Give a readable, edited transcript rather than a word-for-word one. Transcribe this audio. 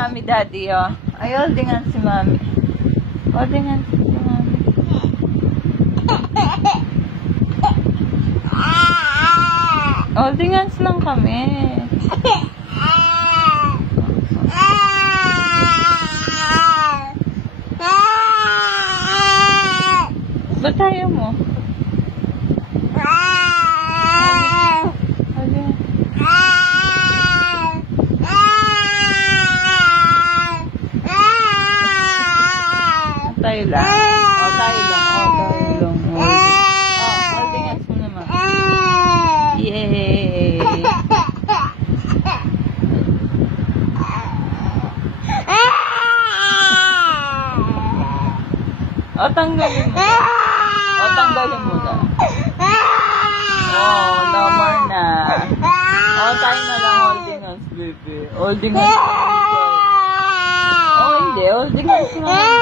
mami, daddy, oh. Ay, holding hands si mami. Holding hands si mami. Holding hands lang kami. Ba't tayo mo? Tayo lang. O, tayo lang. Holding hands mo naman. Yay! O, tanggalin mo. Tanggalin mo na. No more na. Tayo na lang holding hands, baby. Holding hands. Hindi. Holding hands na.